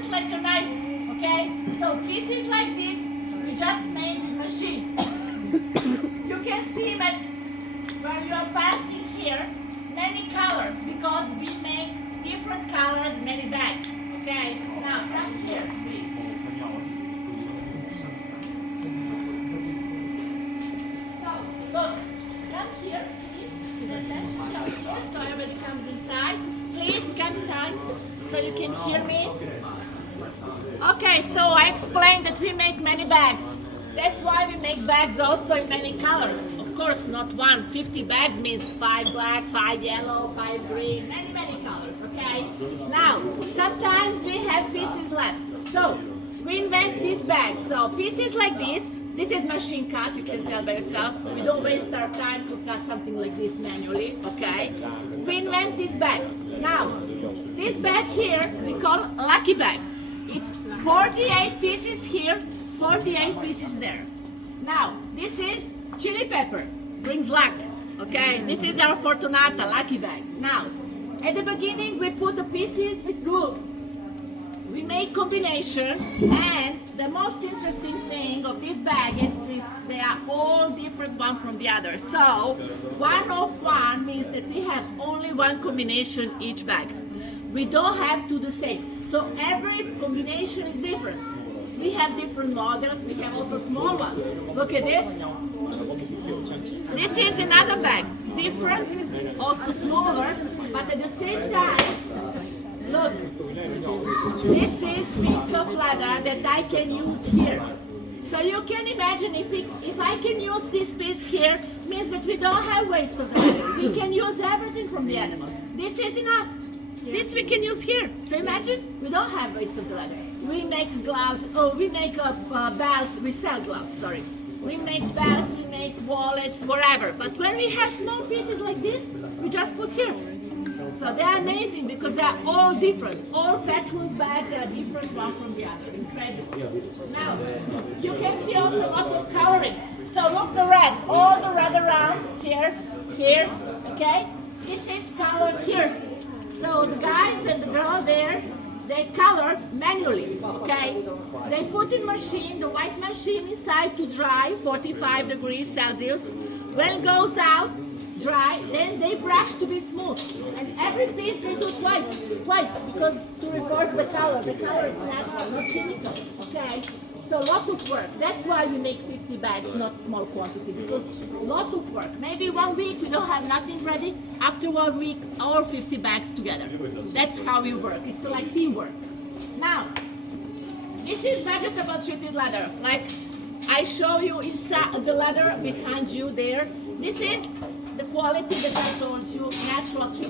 it like a knife, okay? So pieces like this, we just made with machine. You can see that when you are passing here, many colors, because we make different colors, many bags, okay? Now come here, please. So, look, come here, please. The attention, come here, so everybody comes inside. Please come inside, so you can hear me. Okay, so I explained that we make many bags. That's why we make bags also in many colors. Of course, not one. 50 bags means 5 black, 5 yellow, 5 green, many colors, okay? Now, sometimes we have pieces left. So, we invent this bag. So, pieces like this is machine cut, you can tell by yourself. We don't waste our time to cut something like this manually, okay? We invent this bag. Now, this bag here, we call lucky bag. It's 48 pieces here, 48 pieces there. Now, this is chili pepper, brings luck, okay? This is our Fortunata, lucky bag. Now, at the beginning, we put the pieces with glue. We make combination, and the most interesting thing of this bag is they are all different one from the other. So, 1 of 1 means that we have only one combination each bag. We don't have two the same. So every combination is different. We have different models, we have also small ones. Look at this. This is another bag, different, also smaller, but at the same time, look, this is piece of leather that I can use here. So you can imagine if I can use this piece here, means that we don't have waste of leather. We can use everything from the animal. This is enough. This we can use here. So imagine, we don't have waste of the leather. We make gloves, we make belts, we sell gloves, sorry. We make belts, we make wallets, whatever. But when we have small pieces like this, we just put here. So they are amazing because they are all different. All patchwork bags are different one from the other. Incredible. Now, you can see also a lot of coloring. So look the red, all the red around here, okay? This is colored here. So the guys and the girls there, they color manually, okay? They put in machine, the white machine inside to dry, 45 degrees Celsius. When it goes out, dry, then they brush to be smooth. And every piece they do twice, because to reverse the color. The color is natural, not chemical, okay? So lot of work. That's why we make 50 bags, not small quantity, because lot of work. Maybe 1 week we don't have nothing ready. After 1 week, all 50 bags together. That's how we work. It's like teamwork. Now, this is vegetable treated leather. Like I show you inside the leather behind you there. This is the quality that I told you, natural treated.